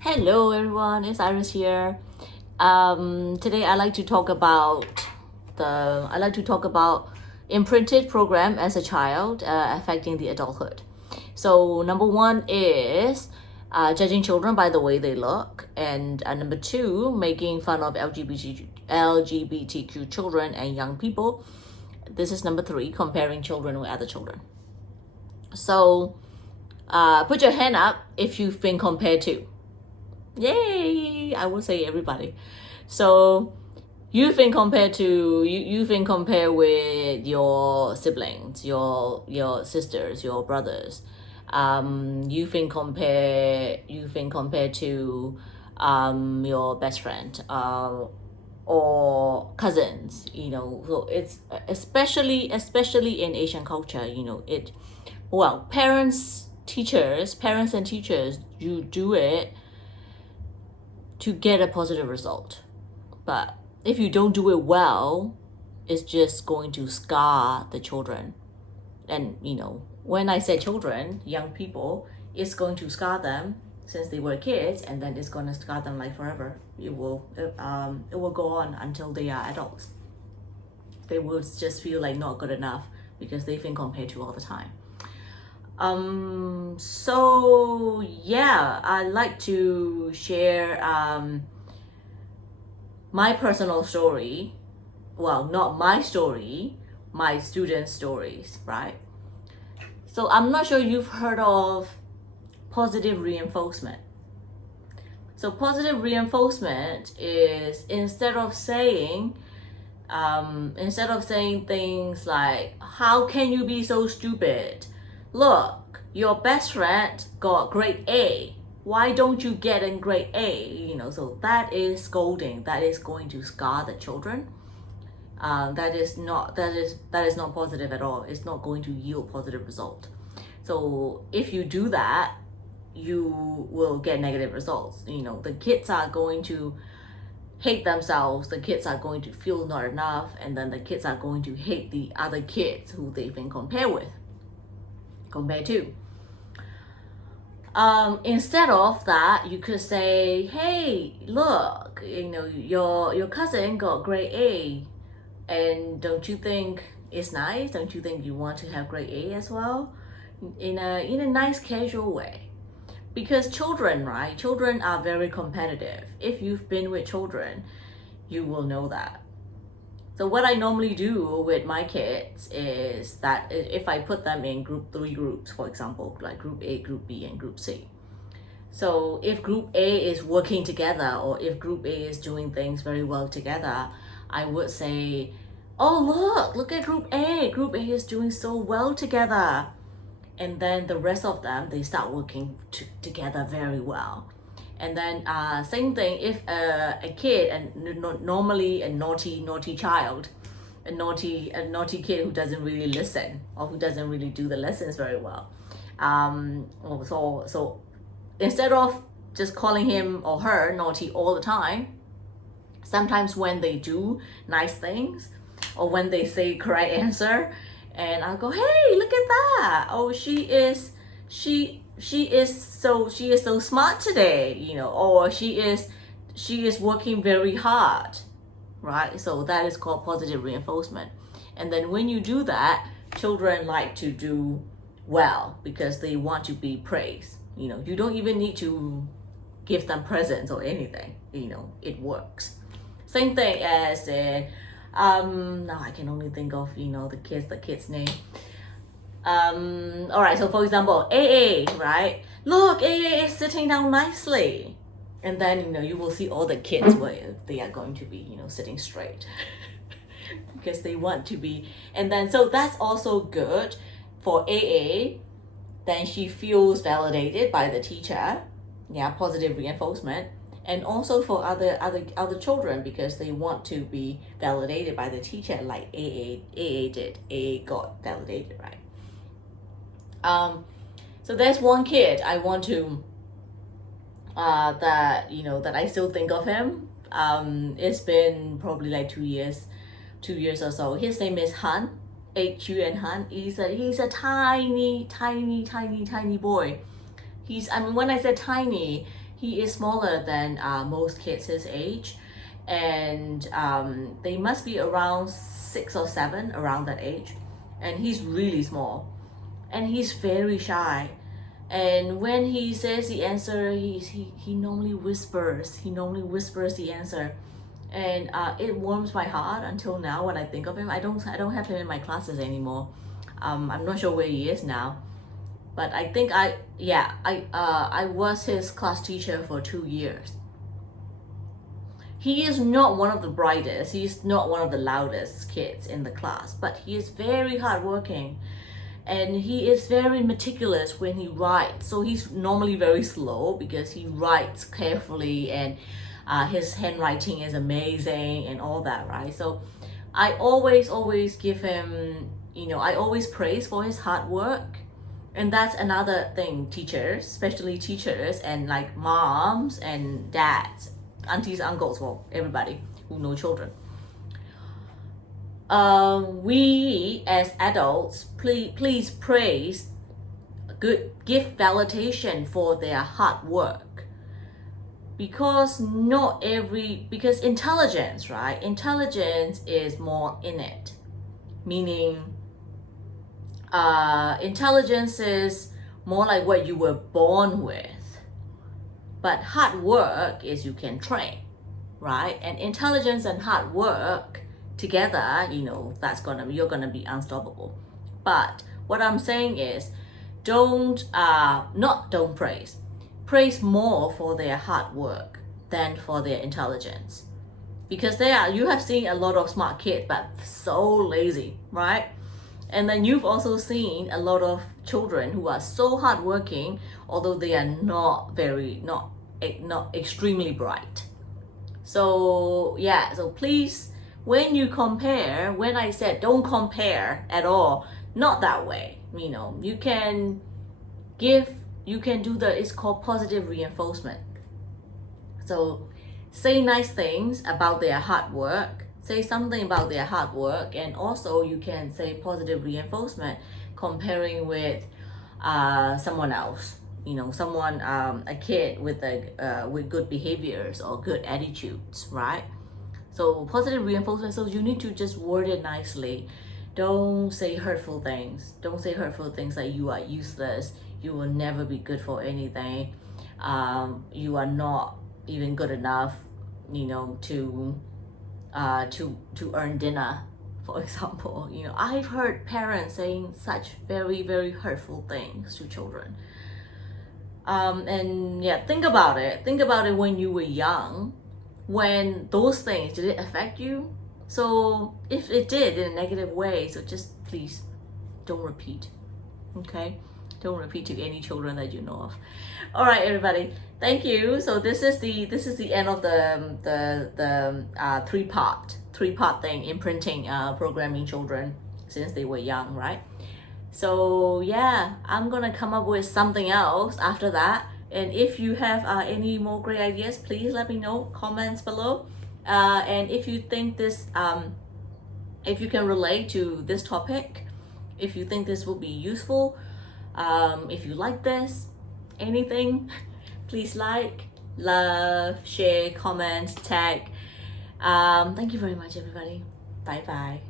Hello everyone, it's Iris here. Today I like to talk about imprinted program as a child affecting the adulthood. So number one is judging children by the way they look, and number two, making fun of LGBTQ children and young people. This is number three, comparing children with other children. So put your hand up if you've been compared to. Yay! I would say everybody. So you've been compared to you've been compared with your siblings, your sisters, your brothers. You've been compared to your best friend or cousins. So it's especially in Asian culture. Parents and teachers, you do it to get a positive result. But if you don't do it well, it's just going to scar the children. And when I say children, young people, it's going to scar them since they were kids, and then it's going to scar them like forever. It will go on until they are adults. They will just feel like not good enough because they've been compared to all the time. So yeah, I'd like to share my personal story. Well, not my story, my students' stories, right? So I'm not sure you've heard of positive reinforcement. So positive reinforcement is instead of saying things like, how can you be so stupid? Look, your best friend got grade A. Why don't you get a grade A? So that is scolding. That is going to scar the children. That is not positive at all. It's not going to yield positive result. So if you do that, you will get negative results. The kids are going to hate themselves. The kids are going to feel not enough, and then the kids are going to hate the other kids who they've been compared to. Instead of that, you could say, hey, look, your cousin got grade A, and don't you think it's nice? Don't you think you want to have grade A as well? In a nice casual way. Because children are very competitive. If you've been with children, you will know that. So what I normally do with my kids is that if I put them in three groups, for example, like group A, group B, and group C. So if group A is working together, or if group A is doing things very well together, I would say, oh, look at group A. Group A is doing so well together. And then the rest of them, they start working together very well. And then same thing if a kid, and normally a naughty child, a naughty kid who doesn't really listen, or who doesn't really do the lessons very well. So instead of just calling him or her naughty all the time, sometimes when they do nice things, or when they say correct answer, and I'll go, hey, look at that. Oh, she is so smart today, or she is working very hard, right? So that is called positive reinforcement. And then when you do that, children like to do well because they want to be praised. You don't even need to give them presents or anything. It works. Same thing as in now I can only think of the kid's name. All right, so for example, AA, right? Look, AA is sitting down nicely. And then you will see all the kids where they are going to be sitting straight because they want to be. And then so that's also good for AA. Then she feels validated by the teacher. Yeah, positive reinforcement. And also for other children, because they want to be validated by the teacher, like AA did. AA got validated, right? So there's one kid I want to that I still think of him. It's been probably like 2 years or so. His name is Han, Hun Han. He's a tiny boy. When I say tiny, he is smaller than most kids his age, and they must be around 6 or 7, around that age, and he's really small, and he's very shy. And when he says the answer, he normally whispers. He normally whispers the answer, and it warms my heart until now when I think of him. I don't have him in my classes anymore. I'm not sure where he is now, but I think I was his class teacher for 2 years. He is not one of the brightest. He's not one of the loudest kids in the class, but he is very hardworking. And he is very meticulous when he writes. So he's normally very slow because he writes carefully, and his handwriting is amazing and all that, right? So I always give him, I always praise for his hard work. And that's another thing, teachers, especially teachers and like moms and dads, aunties, uncles, well, everybody who know children. We as adults, please praise, give validation for their hard work, because because intelligence, right? Intelligence is more innate, meaning intelligence is more like what you were born with, but hard work is you can train, right? And intelligence and hard work together, you're gonna be unstoppable. But what I'm saying is, don't praise more for their hard work than for their intelligence, because you have seen a lot of smart kids but so lazy, right? And then you've also seen a lot of children who are so hardworking, although they are not extremely bright. So please, when you compare, when I said don't compare at all, not that way. You can do it's called positive reinforcement. So say nice things about their hard work, say something about their hard work, and also you can say positive reinforcement comparing with someone else, a kid with good behaviors or good attitudes, right? So positive reinforcement, so you need to just word it nicely. Don't say hurtful things. Don't say hurtful things like you are useless, you will never be good for anything, you are not even good enough, to earn dinner, for example. I've heard parents saying such very, very hurtful things to children. Think about it. Think about it when you were young, when those things, did it affect you? So if it did in a negative way, so just please don't repeat, okay? Don't repeat to any children that you know of. All right, everybody, thank you. So this is the end of the three-part thing, imprinting, programming children since they were young, right? So I'm gonna come up with something else after that. And if you have any more great ideas, please let me know, comments below. And if you think this, if you can relate to this topic, if you think this will be useful, if you like this, anything, please like, love, share, comment, tag. Thank you very much, everybody. Bye bye.